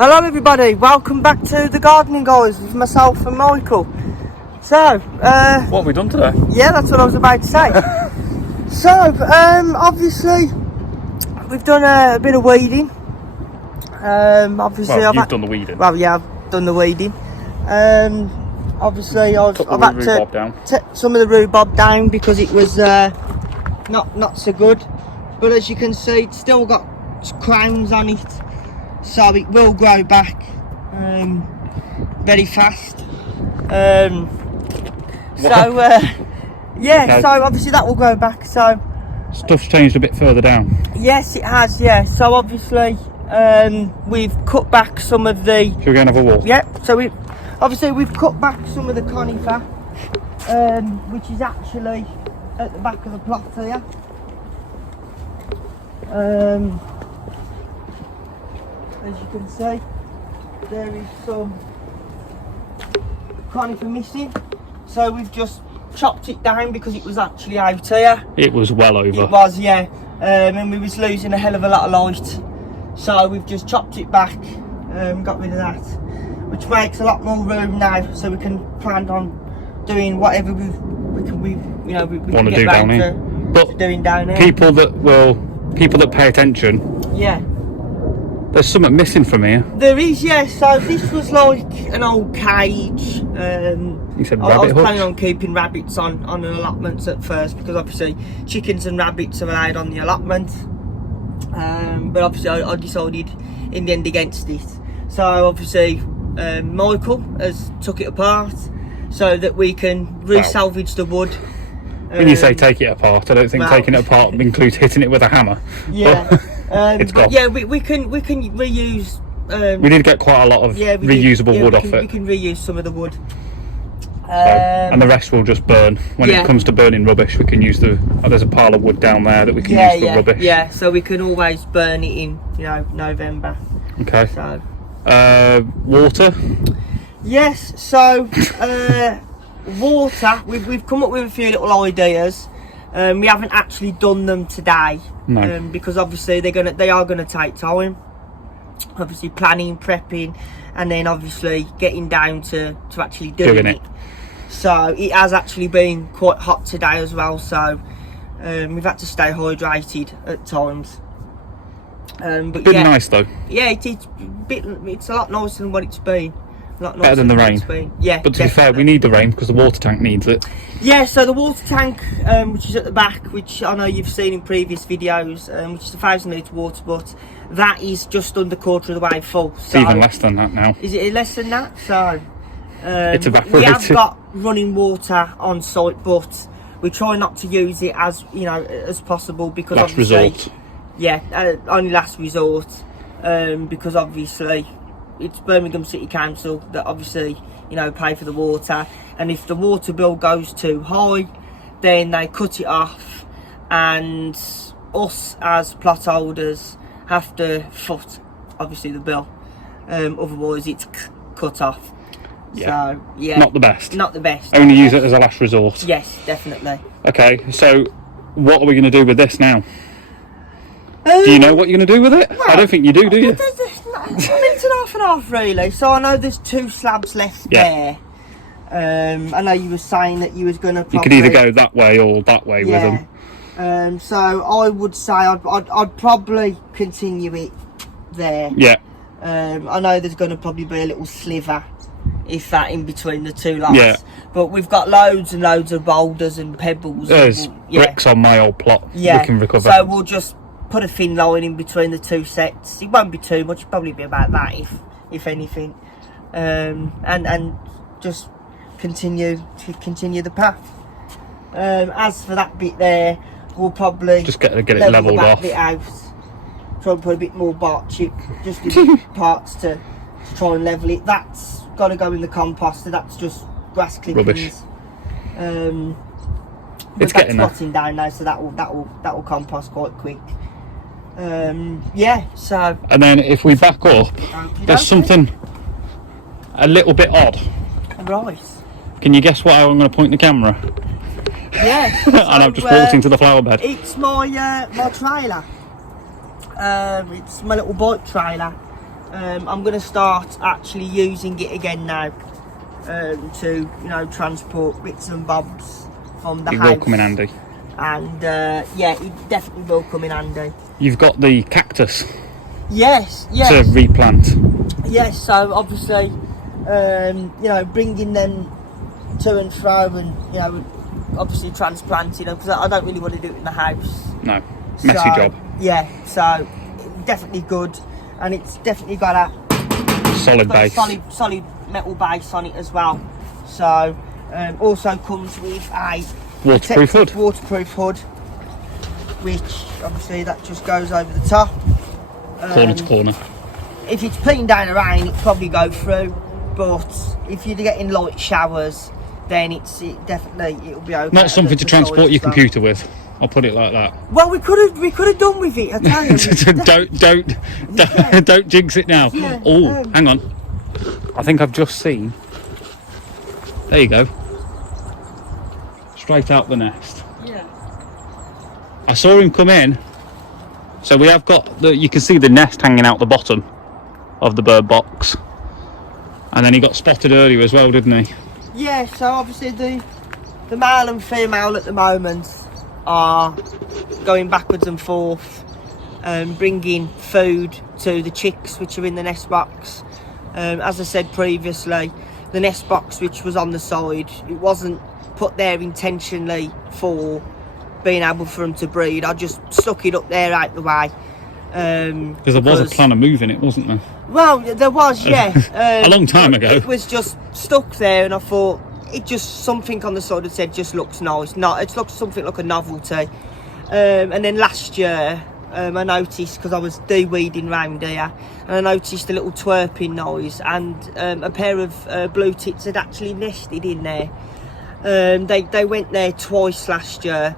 Hello everybody, welcome back to the Gardening Guys with myself and Michael. So, what have we done today? Yeah, that's what I was about to say. So, obviously, we've done a bit of weeding. Obviously, well, you've done the weeding. Well, yeah, I've done the weeding. Obviously, I've had to take some of the rhubarb down because it was not so good. But as you can see, it's still got crowns on it, so it will grow back very fast. Yeah, okay. So obviously that will grow back. So stuff's changed a bit further down. Yes, it has. Yeah. So obviously we've cut back some of the. Should we go and have a walk? Yeah. So we've cut back some of the conifer, which is actually at the back of the plot here. As you can see, there is some conifer missing, so we've just chopped it down because it was actually out here. It was well over. It was, yeah, and we was losing a hell of a lot of light, so we've just chopped it back, got rid of that, which makes a lot more room now, so we can plan on doing whatever we want to do down here. But doing down here. People that pay attention. Yeah. There's something missing from here. There is, yeah. So this was like an old cage. You said I was hutch? planning on keeping rabbits on an allotment at first, because obviously chickens and rabbits are allowed on the allotment. But obviously I decided in the end against it. So obviously Michael has took it apart so that we can re-salvage the wood. When you say take it apart, I don't think taking it apart includes hitting it with a hammer. Yeah. It's gone. Yeah, we can reuse. We did get quite a lot of reusable wood off it. We can reuse some of the wood. And the rest will just burn. When it comes to burning rubbish, we can use there's a pile of wood down there that we can use for rubbish. Yeah, so we can always burn it in, November. Okay. So. Water? Yes, so water, we've come up with a few little ideas. We haven't actually done them today. No. Because obviously they are gonna take time. Obviously planning, prepping, and then obviously getting down to actually doing it. So it has actually been quite hot today as well, so we've had to stay hydrated at times. But been nice though. Yeah, it's a lot nicer than what it's been. Better than the rain. Yeah, but to be fair, we need the rain because the water tank needs it. Yeah, so the water tank, which is at the back, which I know you've seen in previous videos, which is a 1,000 litre water, but that is just under quarter of the way full. It's even less than that now. Is it less than that? So it's evaporated. We have got running water on site, but we try not to use it as as possible, because last resort. Yeah, only last resort, because obviously it's Birmingham City Council that obviously pay for the water, and if the water bill goes too high, then they cut it off, and us as plot holders have to foot obviously the bill, otherwise it's cut off. Yeah. So yeah, not the best. Not the best. Only use it as a last resort. Yes, definitely. Okay, so what are we going to do with this now? Do you know what you're going to do with it? Well, I don't think you do you? It's an half and half really. So I know there's 2 slabs left there. I know you were saying that you was going to probably... You could either go that way or that way with them. So I would say I'd probably continue it there. Yeah. I know there's going to probably be a little sliver, if that, in between the 2 lots. Yeah. But we've got loads and loads of boulders and pebbles. There's bricks on my old plot. Yeah. We can recover. So we'll just put a thin line in between the 2 sets. It won't be too much, it'll probably be about that if anything. And just continue the path. As for that bit there, we'll probably just get it levelled off. Bit out. Try and put a bit more bark chip just in parts to try and level it. That's got to go in the composter. That's just grass clippings. Rubbish. It's getting rotting down now, so that will compost quite quick. Yeah, so. And then if we back up, there's something a little bit odd. Right. Can you guess what I'm going to point the camera? Yes. And I've just walked into the flower bed. It's my trailer. It's my little bike trailer. I'm going to start actually using it again now to, you know, transport bits and bobs from the house. It will come in handy. And yeah, it definitely will come in handy. You've got the cactus. Yes. To replant. Yes, so obviously, you know, bringing them to and fro, and you know, obviously transplanting them, because I don't really want to do it in the house. No, messy job. Yeah, so definitely good, and it's definitely got a solid base, solid metal base on it as well. So also comes with a waterproof hood, which obviously that just goes over the top. Corner to corner. If it's peeing down the rain, it'll probably go through, but if you're getting light showers, then it'll be okay. Not something to transport your computer with. I'll put it like that. Well, we could have done with it. I tell you. don't jinx it now. Yeah, Oh, hang on. I think I've just seen. There you go. Straight out the nest. Yeah. I saw him come in. So we have got you can see the nest hanging out the bottom of the bird box, and then he got spotted earlier as well, didn't he? Yeah. So obviously the male and female at the moment are going backwards and forth, bringing food to the chicks which are in the nest box. As I said previously, the nest box which was on the side, it wasn't put there intentionally for being able for them to breed. I just stuck it up there out the way. Because there was a plan of moving it, wasn't there? Well, there was, yeah. A long time ago. It was just stuck there, and I thought it just, something on the side that said just looks nice. No, it looks something like a novelty. And then last year, I noticed, because I was de-weeding round here, and I noticed a little twerping noise, and a pair of blue tits had actually nested in there. They went there twice last year,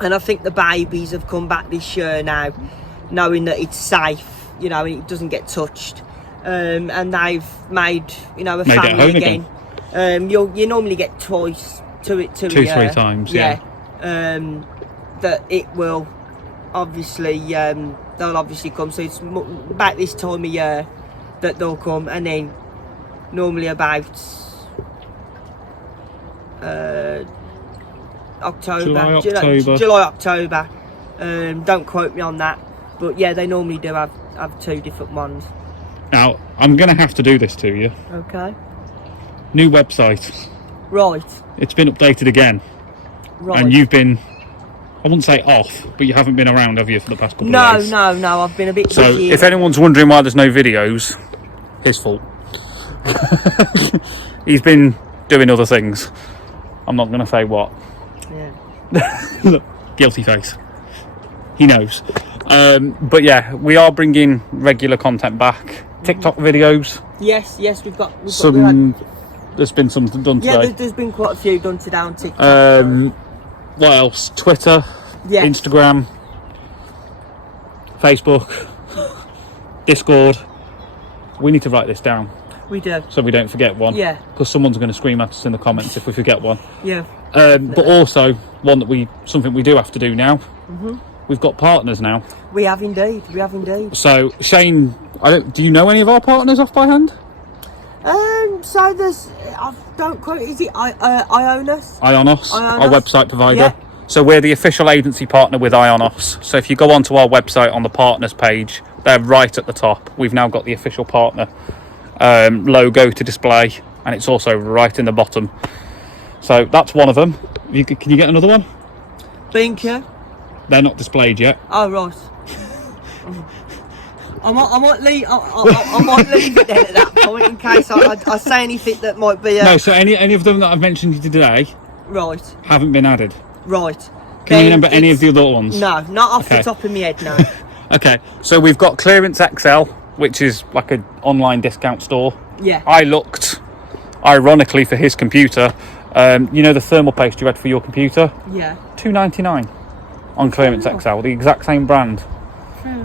and I think the babies have come back this year now, knowing that it's safe, you know, and it doesn't get touched. And they've made, you know, a family again. You normally get twice to it two a year. 2-3 times, yeah. That it will obviously they'll obviously come. So it's about this time of year that they'll come, and then normally about July, October. Don't quote me on that, but yeah, they normally do have two different ones. Now, I'm going to have to do this to you. Okay. New website. Right. It's been updated again. Right. And you've been, I wouldn't say off, but you haven't been around, have you, for the past couple of days? No, I've been a bit busy. So, if anyone's wondering why there's no videos, his fault. He's been doing other things. I'm not going to say what. Yeah. Look, guilty face. He knows. But yeah, we are bringing regular content back. TikTok videos. Yes, we've got there's been something done today. Yeah, there's been quite a few done today on TikTok. What else? Twitter, yes. Instagram, Facebook, Discord. We need to write this down. We do. So we don't forget one. Yeah. Because someone's going to scream at us in the comments if we forget one. Yeah. But also one that something we do have to do now. Mm-hmm. We've got partners now. We have indeed. So Shane, do you know any of our partners off by hand? So there's, I don't quote. Is it Ionos? Ionos, our website provider. Yeah. So we're the official agency partner with Ionos. So if you go onto our website on the partners page, they're right at the top. We've now got the official partner logo to display, and it's also right in the bottom. So that's one of them. Can you get another one? Thank you. They're not displayed yet. Oh, right. I might leave it then at that point in case I say anything that might be. No, so any of them that I've mentioned today, right, haven't been added. Right. Can you remember any of the other ones? No, not off the top of my head. No. Okay, so we've got Clearance XL, which is like an online discount store. Yeah. I looked, ironically, for his computer. You know the thermal paste you had for your computer? Yeah. $2.99 on Clearance XL, the exact same brand.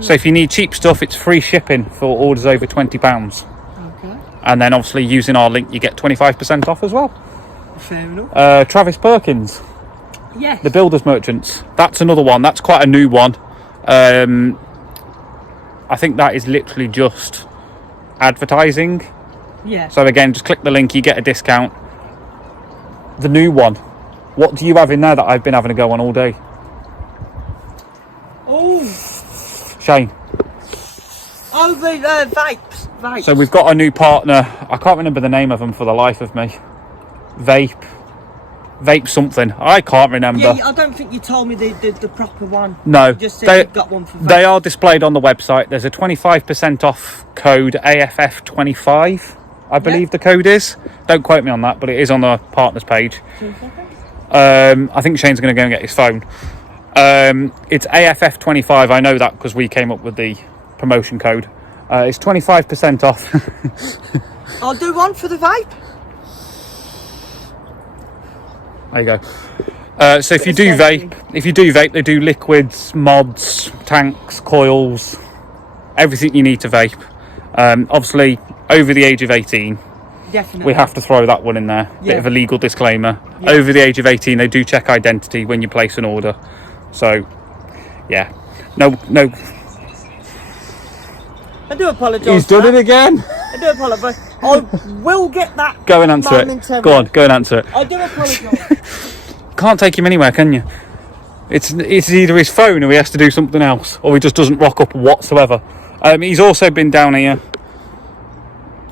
So if you need cheap stuff, it's free shipping for orders over £20. Okay. And then obviously using our link, you get 25% off as well. Fair enough. Travis Perkins. Yes. The Builders Merchants. That's another one. That's quite a new one. I think that is literally just advertising. Yeah. So again, just click the link, you get a discount. The new one, what do you have in there that I've been having a go on all day? Oh, Shane. Oh, the vapes. So we've got a new partner. I can't remember the name of them for the life of me. Vape something. I can't remember. Yeah, I don't think you told me the proper one. No. You just said you've got one for vape. They are displayed on the website. There's a 25% off code AFF25, I believe the code is. Don't quote me on that, but it is on the partners page. I think Shane's going to go and get his phone. It's AFF25. I know that because we came up with the promotion code. It's 25% off. I'll do one for the vape. There you go. So if you do vape, they do liquids, mods, tanks, coils, everything you need to vape. Obviously, over the age of 18, definitely we have to throw that one in there. Bit of a legal disclaimer. Yeah. Over the age of 18, they do check identity when you place an order. So, yeah, no. I do apologise. He's done it again. I do apologise. I will get that. Go and answer it. Go on, go and answer it. I do apologise. Can't take him anywhere, can you? It's either his phone or he has to do something else, or he just doesn't rock up whatsoever. He's also been down here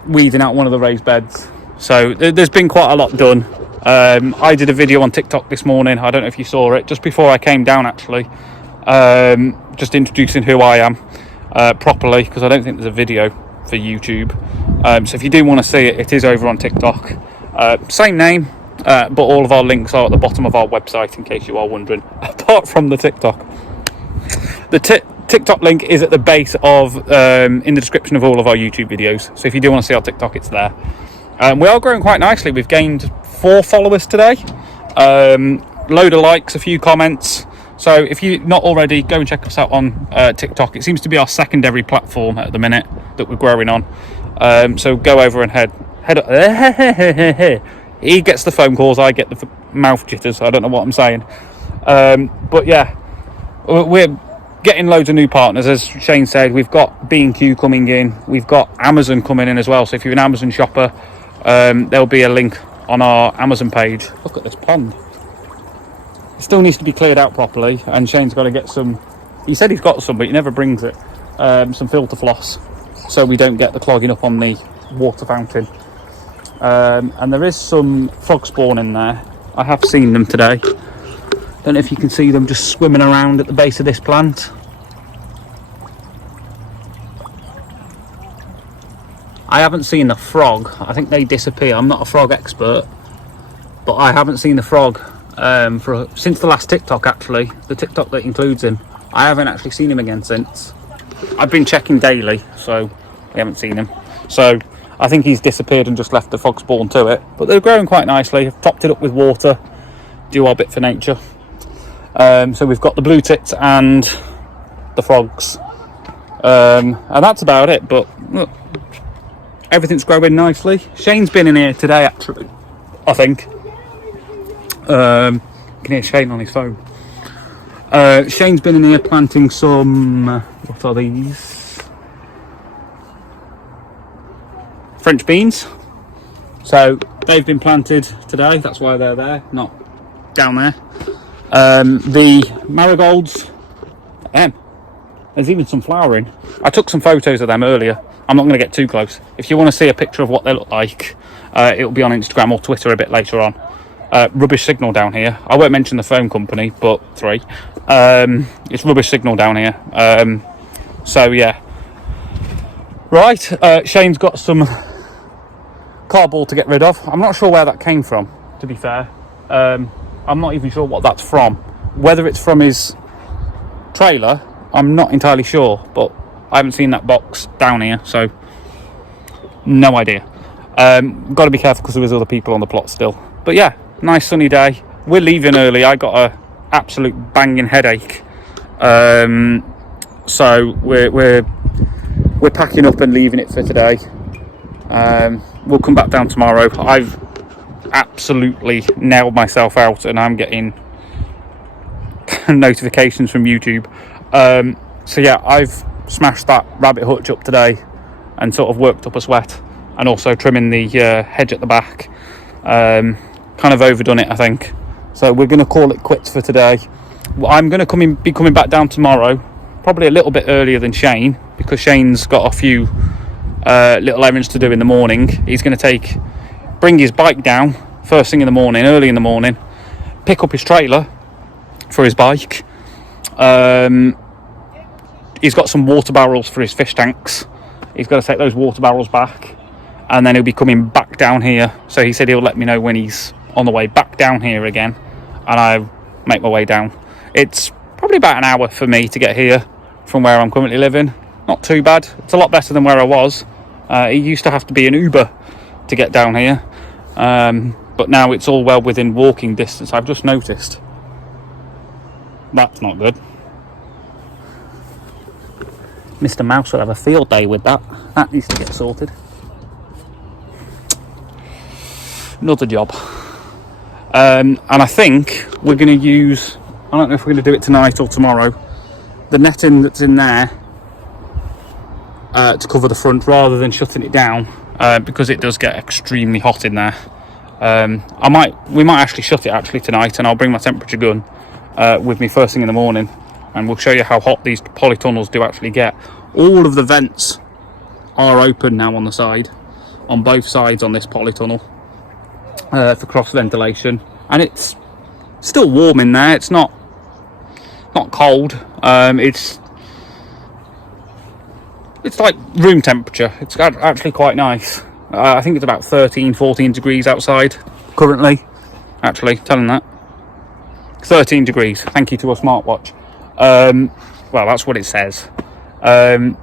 weeding out one of the raised beds. So there's been quite a lot done. I did a video on TikTok this morning. I don't know if you saw it, just before I came down actually. Just introducing who I am properly, because I don't think there's a video for YouTube. So if you do want to see it, it is over on TikTok. Same name, but all of our links are at the bottom of our website, in case you are wondering, apart from the TikTok. The TikTok link is at the base of, in the description of all of our YouTube videos. So if you do want to see our TikTok, it's there. We are growing quite nicely. We've gained 4 followers today. Load of likes, a few comments. So if you're not already, go and check us out on TikTok. It seems to be our secondary platform at the minute that we're growing on. So go over and head up. He gets the phone calls, I get the mouth jitters. I don't know what I'm saying. But yeah, we're getting loads of new partners. As Shane said, we've got B&Q coming in. We've got Amazon coming in as well. So if you're an Amazon shopper, there'll be a link on our Amazon page. Look at this pond. It still needs to be cleared out properly, and Shane's got to get some. He said he's got some, but he never brings it. Some filter floss, so we don't get the clogging up on the water fountain. And there is some frog spawn in there. I have seen them today. Don't know if you can see them just swimming around at the base of this plant. I haven't seen the frog. I think they disappear. I'm not a frog expert, but I haven't seen the frog since the last TikTok, actually. The TikTok that includes him. I haven't actually seen him again since. I've been checking daily, so we haven't seen him. So I think he's disappeared and just left the frog spawn to it. But they're growing quite nicely. I've topped it up with water. Do our bit for nature. So we've got the blue tits and the frogs. And that's about it. But look, everything's growing nicely. Shane's been in here today, actually, I think. You can hear Shane on his phone. Shane's been in here planting some, what are these? French beans. So they've been planted today. That's why they're there, not down there. The marigolds, there's even some flowering. I took some photos of them earlier. I'm not going to get too close. If you want to see a picture of what they look like, it'll be on Instagram or Twitter a bit later on. Rubbish signal down here. I won't mention the phone company, but 3. It's rubbish signal down here. So yeah. Right, Shane's got some cardboard to get rid of. I'm not sure where that came from, to be fair. I'm not even sure what that's from. Whether it's from his trailer, I'm not entirely sure, but I haven't seen that box down here, so no idea. Got to be careful because there is other people on the plot still. But yeah, nice sunny day. We're leaving early. I got a absolute banging headache, so we're packing up and leaving it for today. We'll come back down tomorrow. I've absolutely nailed myself out, and I'm getting notifications from YouTube. So yeah, I've smashed that rabbit hutch up today. and sort of worked up a sweat, and also trimming the hedge at the back. Kind of overdone it, I think. So we're going to call it quits for today. I'm going to be coming back down tomorrow, probably a little bit earlier than Shane, because Shane's got a few little errands to do in the morning. He's going to bring his bike down first thing in the morning, early in the morning, pick up his trailer for his bike. He's got some water barrels for his fish tanks. He's got to take those water barrels back, and then he'll be coming back down here. So he said he'll let me know when he's on the way back down here again, and I make my way down. It's probably about an hour for me to get here from where I'm currently living. Not too bad. It's a lot better than where I was. It used to have to be an Uber to get down here, but now it's all well within walking distance. I've just noticed. That's not good. Mr. Mouse will have a field day with that. That needs to get sorted. Another job. And I think we're going to use, I don't know if we're going to do it tonight or tomorrow, the netting that's in there to cover the front, rather than shutting it down, because it does get extremely hot in there. We might actually shut it tonight, and I'll bring my temperature gun with me first thing in the morning, and we'll show you how hot these polytunnels do actually get. All of the vents are open now on the side, on both sides on this polytunnel, for cross ventilation, and it's still warm in there. It's not cold. It's like room temperature. It's actually quite nice. I think it's about 13-14 degrees outside currently. Actually, telling that 13 degrees. Thank you to a smartwatch. Well, that's what it says. Yeah,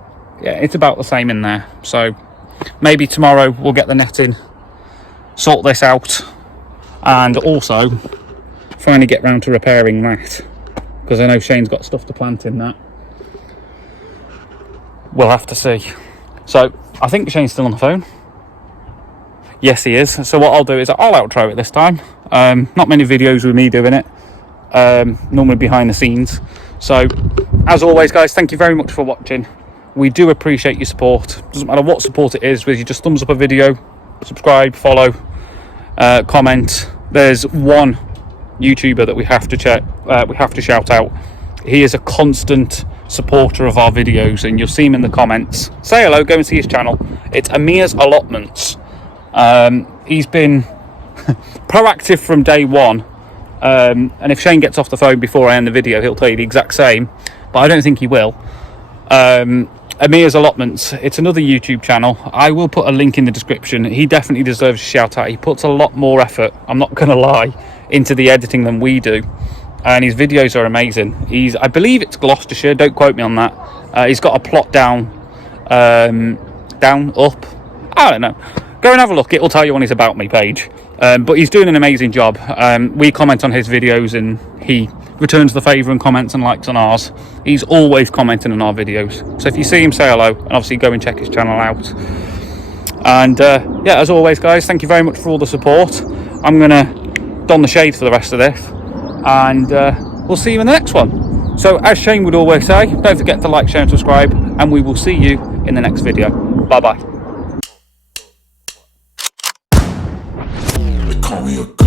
it's about the same in there. So maybe tomorrow we'll get the netting, sort this out, and also finally get round to repairing that, because I know Shane's got stuff to plant in that. We'll have to see. So I think Shane's still on the phone. Yes, he is. So what I'll do is I'll outro it this time. Not many videos with me doing it, normally behind the scenes. So as always, guys, thank you very much for watching. We do appreciate your support. Doesn't matter what support it is, whether you just thumbs up a video, subscribe, follow, comment. There's one YouTuber that we have to shout out. He is a constant supporter of our videos, and you'll see him in the comments. Say hello, go and see his channel. It's Amir's Allotments. He's been proactive from day one, and if Shane gets off the phone before I end the video, he'll tell you the exact same, but I don't think he will. Amir's Allotments, it's another YouTube channel. I will put a link in the description. He definitely deserves a shout out. He puts a lot more effort, I'm not gonna lie, into the editing than we do, and his videos are amazing. I believe it's Gloucestershire, don't quote me on that. He's got a plot down, up, I don't know. Go and have a look, it will tell you on his About Me page. But he's doing an amazing job. We comment on his videos, and he returns the favour and comments and likes on ours. He's always commenting on our videos. So if you see him, say hello, and obviously go and check his channel out. And yeah, as always, guys, thank you very much for all the support. I'm going to don the shade for the rest of this, and we'll see you in the next one. So as Shane would always say, don't forget to like, share and subscribe, and we will see you in the next video. Bye bye. Call me a